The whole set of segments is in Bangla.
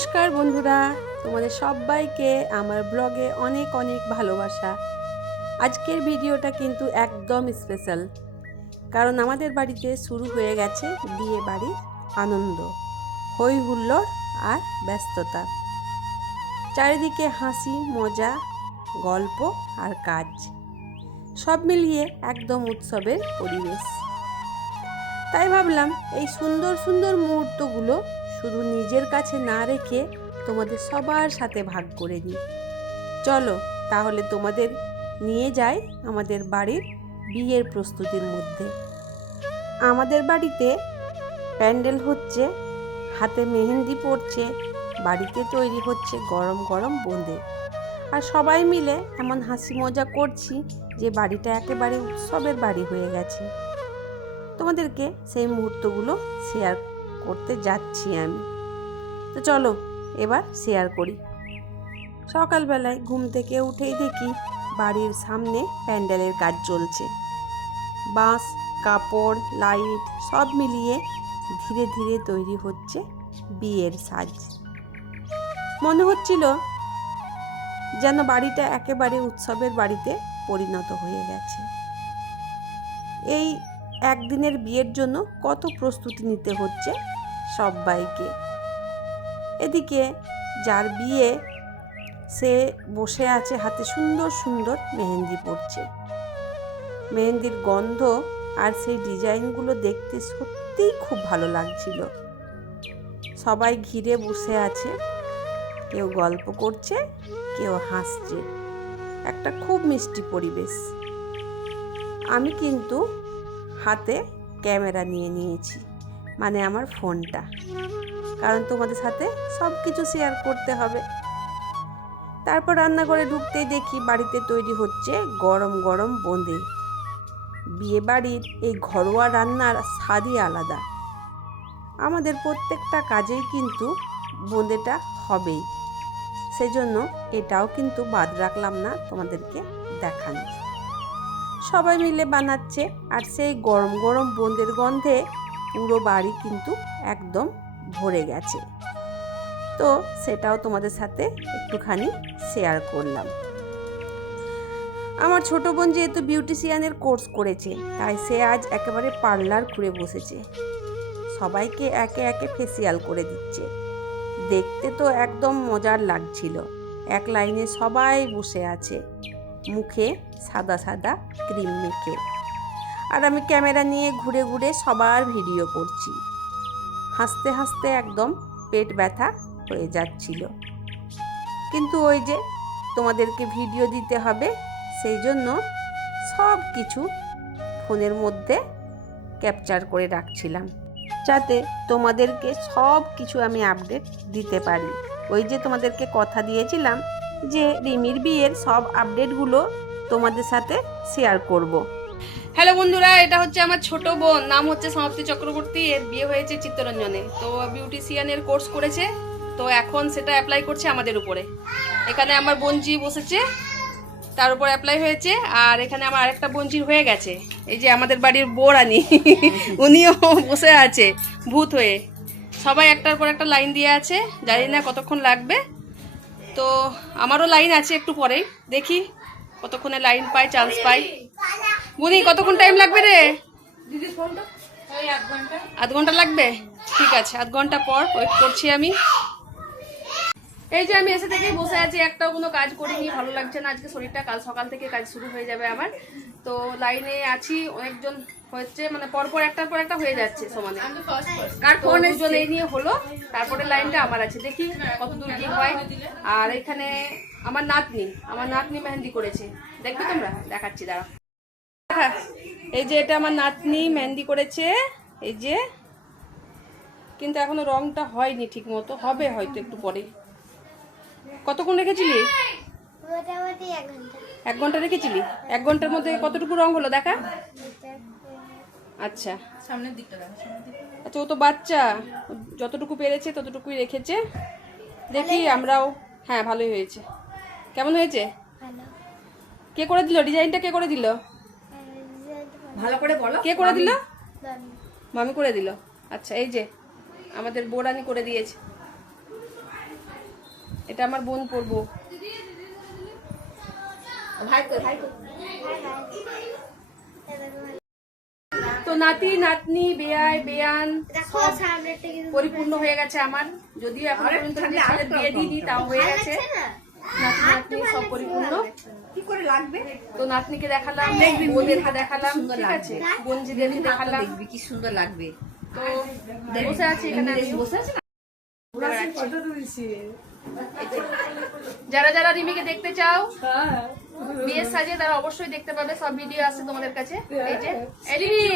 নমস্কার বন্ধুরা, তোমাদের সবাইকে আমার ব্লগে অনেক অনেক ভালোবাসা। আজকের ভিডিওটা কিন্তু একদম স্পেশাল, কারণ আমাদের বাড়িতে শুরু হয়ে গেছে বিয়ে বাড়ির আনন্দ, হই হুল্লোড় আর ব্যস্ততা। চারিদিকে হাসি মজা, গল্প আর কাজ, সব মিলিয়ে একদম উৎসবের পরিবেশ। তাই ভাবলাম এই সুন্দর সুন্দর মুহূর্তগুলো শুধু নিজের কাছে না রেখে তোমাদের সবার সাথে ভাগ করে নিই। চলো তাহলে তোমাদের নিয়ে যাই আমাদের বাড়ির বিয়ের প্রস্তুতির মধ্যে। আমাদের বাড়িতে প্যান্ডেল হচ্ছে, হাতে মেহেন্দি পড়ছে, বাড়িতে তৈরি হচ্ছে গরম গরম বোঁদে, আর সবাই মিলে এমন হাসি মজা করছি যে বাড়িটা একেবারে উৎসবের বাড়ি হয়ে গেছে। তোমাদেরকে সেই মুহূর্তগুলো শেয়ার করতে যাচ্ছি আমি। তো চলো এবার শেয়ার করি। সকালবেলায় ঘুম থেকে উঠেই দেখি বাড়ির সামনে প্যান্ডেলের কাজ চলছে। বাঁশ, কাপড়, লাইট সব মিলিয়ে ধীরে ধীরে তৈরি হচ্ছে বিয়ের সাজ। মনে হচ্ছিল যেন বাড়িটা একেবারে উৎসবের বাড়িতে পরিণত হয়ে গেছে। এই একদিনের বিয়ের জন্য কত প্রস্তুতি নিতে হচ্ছে সবাইকে। এদিকে যার বিয়ে সে বসে আছে, হাতে সুন্দর সুন্দর মেহেন্দি পড়ছে। মেহেন্দির গন্ধ আর সেই ডিজাইনগুলো দেখতে সত্যিই খুব ভালো লাগছিল। সবাই ঘিরে বসে আছে, কেউ গল্প করছে, কেউ হাসছে, একটা খুব মিষ্টি পরিবেশ। আমি কিন্তু হাতে ক্যামেরা নিয়ে নিয়েছি, মানে আমার ফোনটা, কারণ তোমাদের সাথে সব কিছু শেয়ার করতে হবে। তারপর রান্নাঘরে ঢুকতেই দেখি বাড়িতে তৈরি হচ্ছে গরম গরম বোঁদে। বিয়ে বাড়ির এই ঘরোয়া রান্নার স্বাদই আলাদা। আমাদের প্রত্যেকটা কাজেই কিন্তু বোঁদেটা হবেই, সেজন্য এটাও কিন্তু বাদ রাখলাম না তোমাদেরকে দেখানো। সবাই মিলে বানাচ্ছে, আর সেই গরম গরম বোঁদের গন্ধে পুরো বাড়ি কিন্তু একদম ভরে গেছে। তো সেটাও তোমাদের সাথে একটুখানি শেয়ার করলাম। আমার ছোট বোন যেহেতু বিউটিশিয়ানের কোর্স করেছে, তাই সে আজ একেবারে পার্লার খুঁড়ে বসেছে। সবাইকে একে একে ফেসিয়াল করে দিচ্ছে। দেখতে তো একদম মজার লাগছিল। এক লাইনে সবাই বসে আছে, মুখে সাদা সাদা ক্রিম মেখে, আর আমি ক্যামেরা নিয়ে ঘুরে ঘুরে সবার ভিডিও করছি। হাসতে হাসতে একদম পেট ব্যথা হয়ে যাচ্ছিল, কিন্তু ওই যে তোমাদেরকে ভিডিও দিতে হবে, সেই জন্য সব কিছু ফোনের মধ্যে ক্যাপচার করে রাখছিলাম, যাতে তোমাদেরকে সব কিছু আমি আপডেট দিতে পারি। ওই যে তোমাদেরকে কথা দিয়েছিলাম যে রিমির বিয়ের সব আপডেটগুলো তোমাদের সাথে শেয়ার করব। হ্যালো বন্ধুরা, এটা হচ্ছে আমার ছোট বোন, নাম হচ্ছে সমাপ্তি চক্রবর্তী। এর বিয়ে হয়েছে চিত্তরঞ্জনে। তো বিউটিশিয়ানের কোর্স করেছে, তো এখন সেটা অ্যাপ্লাই করছে আমাদের উপরে। এখানে আমার বোনজি বসেছে, তার উপর অ্যাপ্লাই হয়েছে। আর এখানে আমার আরেকটা বোনজির হয়ে গেছে, এই যে আমাদের বাড়ির বউরানী উনিও বসে আছে ভূত হয়ে। সবাই একটার পর একটা লাইন দিয়ে আছে, জানি না কতক্ষণ লাগবে। তো আমারও লাইন আছে একটু পরেই, দেখি কতক্ষণে লাইন পাই, চান্স পাই। বুনি কতক্ষণ টাইম লাগবে রে? আধ ঘন্টা লাগবে। ঠিক আছে, আধ ঘন্টা পর ওয়েট করছি আমি। এই যে আমি এসে থেকেই বসে আছি, একটাও কোনো কাজ করিনি, ভালো লাগছে না আজকে শরীরটা। কাল সকাল থেকে কাজ শুরু হয়ে যাবে আমার। তো লাইনে আছি, অনেকজন হচ্ছে, মানে পরপর একটার পর একটা হয়ে যাচ্ছে সমানে। দুজন এই নিয়ে হলো, তারপরে লাইনটা আমার আছে, দেখি কতদূর কি হয়। আর এখানে আমার নাতনি মেহেন্দি করেছে, দেখবে তোমরা, দেখাচ্ছি দাঁড়া। এই যে এটা আমার নাতনি মেহেন্দি করেছে, এই যে, কিন্তু এখনো রংটা হয়নি ঠিক মতো, হবে হয়তো একটু পরে। কতক্ষণ রেখেছিলি? এক ঘন্টা রেখেছিলি? এক ঘন্টার মধ্যে কতটুকু রং হলো দেখা? আচ্ছা, সামনের দিকটা। আচ্ছা, ও তো বাচ্চা, যতটুকু পেরেছে ততটুকুই রেখেছে। দেখি আমরাও। হ্যাঁ, ভালোই হয়েছে। কেমন হয়েছে? কে করে দিল ডিজাইনটা? কে করে দিল? ভালো করে বলো। কে করে দিল? মামি করে দিল। আচ্ছা, এই যে আমাদের বোরানি করে দিয়েছে। এটা আমার বোন পরবো। তো নাতি নাতনি বেয়াই বেয়ান সব পরিপূর্ণ হয়ে গেছে আমার, যদিও এখন পর্যন্ত নিজের ছেলের বিয়ে দিইনি, তাও হয়ে গেছে। নাতি নাতনি সব পরিপূর্ণ। কি করে লাগবে? তো নাতনিকে দেখালাম, বোনদেরকে দেখালাম, ঠিক আছে, বোনজিদেরকে দেখালাম। দেখবি কি সুন্দর লাগবে। তো বসে আছি এখানে, আমি বসে আছে না? যারা যারা রিমিকে দেখতে চাও বিয়ের সাজে, তারা অবশ্যই দেখতে পাবে, সব ভিডিও আছে তোমাদের কাছে। এই যে এই রিমি,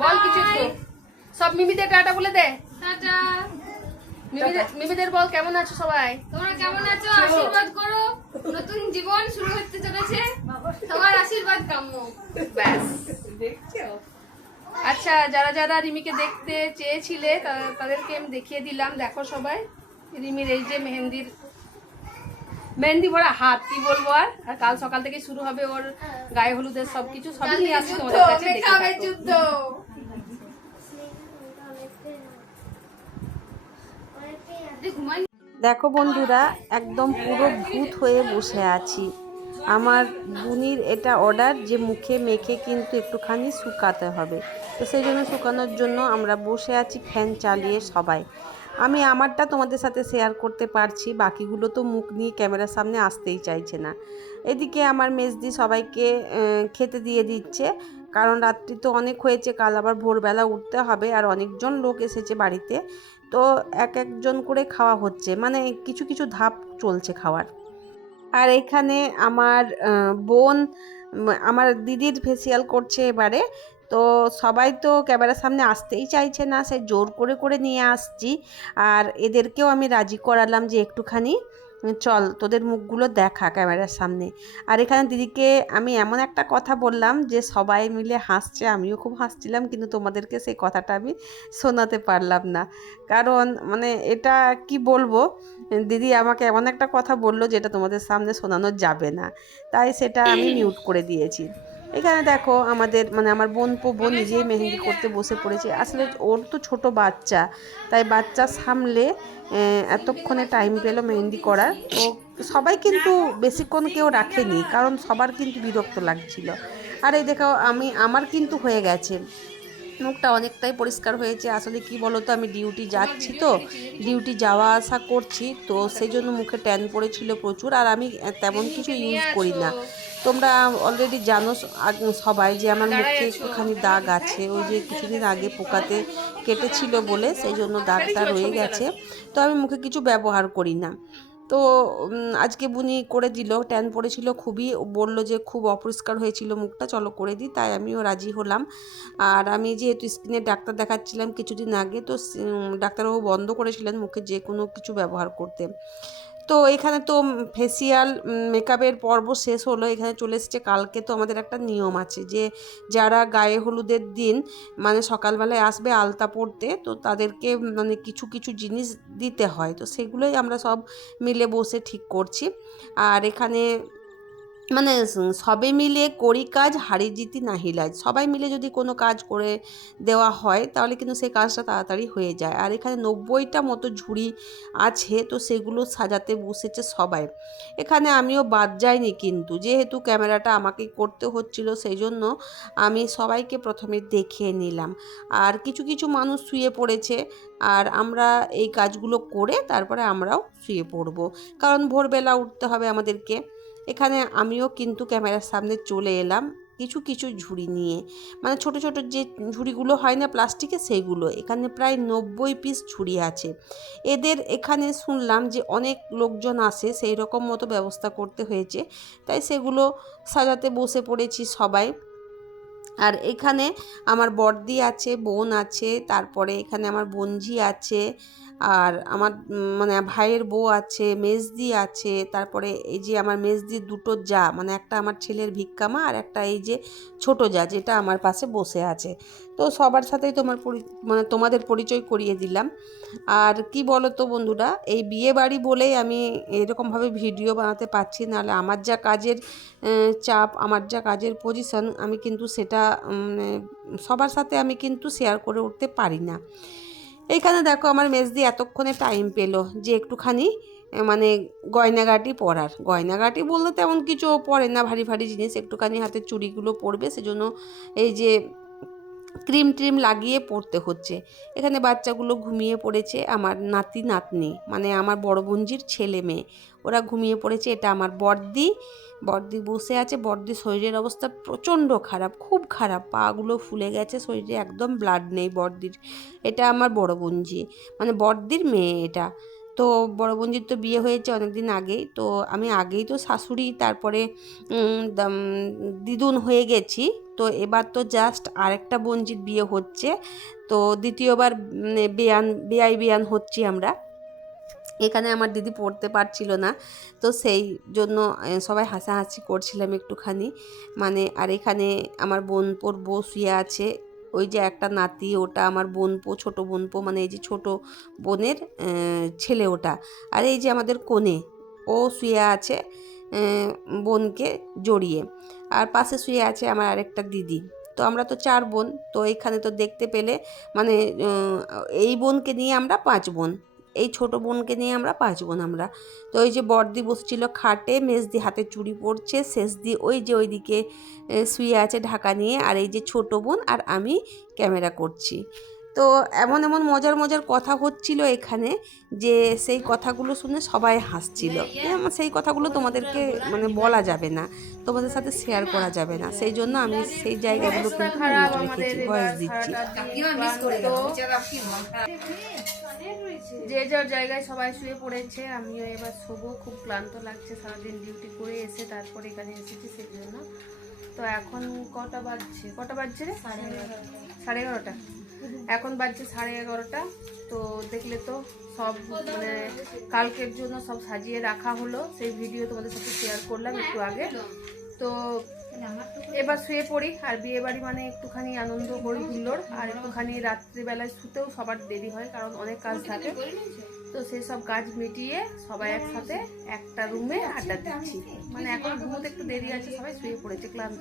বল কিছু একটু, সব মিমিদের টাটা বলে দে। টাটা। মিমিদের বল কেমন আছো সবাই? তোমরা কেমন আছো? আশীর্বাদ করো, নতুন জীবন শুরু হতে চলেছে, সবার আশীর্বাদ কাম্য। ব্যাস। দেখছো? আচ্ছা, যারা যারা রিমিকে দেখতে চেয়েছিলে তাদেরকে আমি দেখিয়ে দিলাম। দেখো সবাই, রিমির এই যে মেহেন্দি ভরা হাত, কি বলবো আর কাল সকাল থেকে শুরু হবে ওর গায়ে হলুদের সবকিছু, সবই নিয়ে আসছি তোমাদের কাছে, দেখতে থাকো। যুদ্ধ। দেখো বন্ধুরা, একদম পুরো ভূত হয়ে বসে আছি। আমার বুনির এটা অর্ডার যে মুখে মেখে কিন্তু একটুখানি শুকাতে হবে, তো সেই জন্য শুকানোর জন্য আমরা বসে আছি ফ্যান চালিয়ে সবাই। আমি আমারটা তোমাদের সাথে শেয়ার করতে পারছি, বাকিগুলো তো মুখ নিয়ে ক্যামেরার সামনে আসতেই চাইছে না। এদিকে আমার মেজদি সবাইকে খেতে দিয়ে দিচ্ছে, কারণ রাত্রি তো অনেক হয়েছে, কাল আবার ভোরবেলা উঠতে হবে, আর অনেকজন লোক এসেছে বাড়িতে, তো এক একজন করে খাওয়া হচ্ছে, মানে কিছু কিছু ধাপ চলছে খাওয়ার। আর এখানে আমার বোন আমার দিদির ফেসিয়াল করছে এবারে, তো সবাই তো ক্যামেরার সামনে আসতেই চাইছে না, সে জোর করে করে নিয়ে আসছি। আর এদেরকেও আমি রাজি করালাম যে একটুখানি চল তোদের মুখগুলো দেখা ক্যামেরার সামনে। আর এখানে দিদিকে আমি এমন একটা কথা বললাম যে সবাই মিলে হাসছে, আমিও খুব হাসছিলাম, কিন্তু তোমাদেরকে সেই কথাটা আমি শোনাতে পারলাম না, কারণ মানে এটা কি বলবো, দিদি আমাকে এমন একটা কথা বললো যেটা তোমাদের সামনে শোনানো যাবে না, তাই সেটা আমি মিউট করে দিয়েছি। এখানে দেখো আমাদের মানে আমার বোন নিজেই মেহেন্দি করতে বসে পড়েছে। আসলে ওর তো ছোট বাচ্চা, তাই বাচ্চা সামলে এতক্ষণে টাইম পেলো মেহেন্দি করার। তো সবাই কিন্তু বেশিক্ষণ কেউ রাখেনি, কারণ সবার কিন্তু বিরক্ত লাগছিল। আর এই দেখো আমার কিন্তু হয়ে গেছে, মুখটা অনেকটাই পরিষ্কার হয়েছে। আসলে কি বলো তো, আমি ডিউটি যাচ্ছি, তো ডিউটি যাওয়া আসা করছি, তো সেই জন্য মুখে ট্যান পড়েছিল প্রচুর। আর আমি তেমন কিছু ইউজ করি না, তোমরা অলরেডি জানো সবাই যে আমার মুখে একটুখানি দাগ আছে, ওই যে কিছুদিন আগে পোকাতে কেটেছিল বলে সেই জন্য দাগটা রয়ে গেছে, তো আমি মুখে কিছু ব্যবহার করি না। তো আজকে বুনি করে দিল, ট্যান পড়েছিল খুবই, বলল যে খুব অপরিষ্কার হয়েছিল মুখটা, চলো করে দিই, তাই আমিও রাজি হলাম। আর আমি যেহেতু স্কিনে ডাক্তার দেখাচ্ছিলাম কিছুদিন আগে, তো ডাক্তারবাবু বন্ধ করেছিলেন মুখে যে কোনো কিছু ব্যবহার করতে। তো এখানে তো ফেসিয়াল মেকআপের পর্ব শেষ হলো, এখানে চলে এসেছে কালকে। তো আমাদের একটা নিয়ম আছে যে যারা গায়ে হলুদের দিন মানে সকালবেলায় আসবে আলতা পরতে, তো তাদেরকে মানে কিছু কিছু জিনিস দিতে হয়, তো সেগুলোই আমরা সব মিলে বসে ঠিক করছি। আর এখানে মানে সবে মিলে করি কাজ, হারি জিতি নাহি লাজ, সবাই মিলে যদি কোনো কাজ করে দেওয়া হয় তাহলে কিন্তু সেই কাজটা তাড়াতাড়ি হয়ে যায়। আর এখানে 90টা মতো ঝুড়ি আছে, তো সেগুলো সাজাতে বসেছে সবাই। এখানে আমিও বাদ যাইনি, কিন্তু যেহেতু ক্যামেরাটা আমাকেই করতে হচ্ছিল সেই জন্য আমি সবাইকে প্রথমে দেখিয়ে নিলাম। আর কিছু কিছু মানুষ শুয়ে পড়েছে, আর আমরা এই কাজগুলো করে তারপরে আমরাও শুয়ে পড়ব, কারণ ভোরবেলা উঠতে হবে আমাদেরকে। এখানে আমিও কিন্তু ক্যামেরার সামনে চলে এলাম কিছু কিছু ঝুড়ি নিয়ে, মানে ছোট ছোট যে ঝুড়িগুলো হয় না প্লাস্টিকের, সেইগুলো। এখানে প্রায় 90 পিস ঝুড়ি আছে। এদের এখানে শুনলাম যে অনেক লোকজন আসে, সেই রকম মতো ব্যবস্থা করতে হয়েছে, তাই সেগুলো সাজাতে বসে পড়েছি সবাই। আর এখানে আমার বড়দি আছে, বোন আছে, তারপরে এখানে আমার বোনঝি আছে, আর আমার মানে ভাইয়ের বউ আছে, মেজদি আছে, তারপরে এই যে আমার মেজদির দুটো যা, মানে একটা আমার ছেলের ভিক্ষামা আর একটা এই যে ছোট যা যেটা আমার পাশে বসে আছে। তো সবার সাথেই মানে তোমাদের পরিচয় করিয়ে দিলাম। আর কি বলো তো বন্ধুরা, এই বিয়ে বাড়ি বলেই আমি এরকমভাবে ভিডিও বানাতে পারছি, নাহলে আমার যা কাজের চাপ, আমার যা কাজের পজিশন, আমি কিন্তু সেটা সবার সাথে আমি কিন্তু শেয়ার করে উঠতে পারি না। এইখানে দেখো আমার মেজদি এতক্ষণে টাইম পেলো যে একটুখানি মানে গয়নাগাটি পরার। গয়নাগাটি বলতে তেমন কিছু পরে না, ভারী ভারী জিনিস একটুখানি হাতের চুড়িগুলো পরবে, সেজন্য এই যে ক্রিম ট্রিম লাগিয়ে পড়তে হচ্ছে। এখানে বাচ্চাগুলো ঘুমিয়ে পড়েছে, আমার নাতি নাতনি মানে আমার বড় বোনজির ছেলে মেয়ে, ওরা ঘুমিয়ে পড়েছে। এটা আমার বড়দি, বড়দি বসে আছে। বড়দির শরীরের অবস্থা প্রচণ্ড খারাপ, খুব খারাপ, পাগুলো ফুলে গেছে, শরীরে একদম ব্লাড নেই বড়দির। এটা আমার বড় বোনজি মানে বড়দির মেয়ে এটা। তো বড় বোনজির তো বিয়ে হয়েছে অনেক দিন আগেই, তো আমি আগেই তো শাশুড়ি তারপরে দিদুন হয়ে গেছি। তো এবার তো জাস্ট আরেকটা বোনজির বিয়ে হচ্ছে, তো দ্বিতীয়বার বেয়ান হচ্ছি আমরা। এখানে আমার দিদি পড়তে পারছিল না, তো সেই জন্য সবাই হাসাহাসি করছিলাম একটুখানি মানে। আর এখানে আমার বোনপোর বউ শুয়ে আছে, ওই যে একটা নাতি, ওটা আমার বোনপো, ছোটো বোনপো মানে এই যে ছোটো বোনের ছেলে ওটা। আর এই যে আমাদের কোণে, ও শুয়ে আছে বোনকে জড়িয়ে। আর পাশে শুয়ে আছে আমার আরেকটা দিদি। তো আমরা তো 4 বোন। তো এখানে তো দেখতে পেলে মানে এই বোনকে নিয়ে আমরা 5 বোন, এই ছোট বোনকে নিয়ে আমরা 5 বোন আমরা। তো ওই যে বড়দি বসছিল খাটে, মেজদি হাতে চুড়ি পরছে, শেষদি ওই যে ওইদিকে শুয়ে আছে ঢাকা নিয়ে। আর এই যে ছোট বোন আর আমি ক্যামেরা করছি। তো এমন এমন মজার মজার কথা হচ্ছিল এখানে, যে সেই কথাগুলো শুনে সবাই হাসছিল। সেই কথাগুলো তোমাদেরকে মানে বলা যাবে না, তোমাদের সাথে শেয়ার করা যাবে না, সেই জন্য আমি সেই জায়গাগুলো অবস্থা কিন্তু খারাপ মিউট আমাদের রেখেছি, এবার, ভয়েস দিচ্ছি। কাকিমা মিস করে গেল বেচারা, কি মন খারাপ। যে যার জায়গায় সবাই শুয়ে পড়েছে, আমিও এবার শোবো। খুব ক্লান্ত লাগছে সারাদিন ডিউটি করে এসে, তারপরে এখানে এসেছি সেই জন্য। তো এখন কটা বাজছে রে? 11:30। এখন বাজছে 11:30। তো দেখলে তো সব মানে কালকের জন্য সব সাজিয়ে রাখা হলো, সেই ভিডিও তোমাদের সাথে শেয়ার করলাম একটু আগে। তো এবার শুয়ে পড়ি। আর বিয়ে বাড়ি মানে একটুখানি আনন্দ হই হুল্লোড়, আর একটুখানি রাত্রিবেলায় শুতেও সবার দেরি হয়, কারণ অনেক কাজ থাকে। তো সেই সব কাজ মিটিয়ে সবাই একসাথে একটা রুমে আড্ডা দিচ্ছি। মানে এখন ঘুমোতে একটু দেরি আছে, সবাই শুয়ে পড়েছে ক্লান্ত।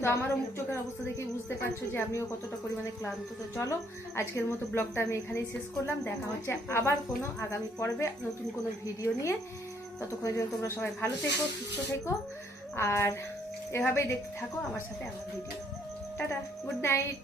তো আমারও মুখ চোখের অবস্থা দেখে বুঝতে পারছো যে আমিও কতটা পরিমাণে ক্লান্ত। তো চলো আজকের মতো ব্লগটা আমি এখানেই শেষ করলাম। দেখা হচ্ছে আবার কোনো আগামী পর্বে নতুন কোনো ভিডিও নিয়ে। ততক্ষণের জন্য তোমরা সবাই ভালো থেকো, সুস্থ থেকো, আর এভাবেই দেখতে থাকো আমার সাথে আমার ভিডিও। Tata, good night.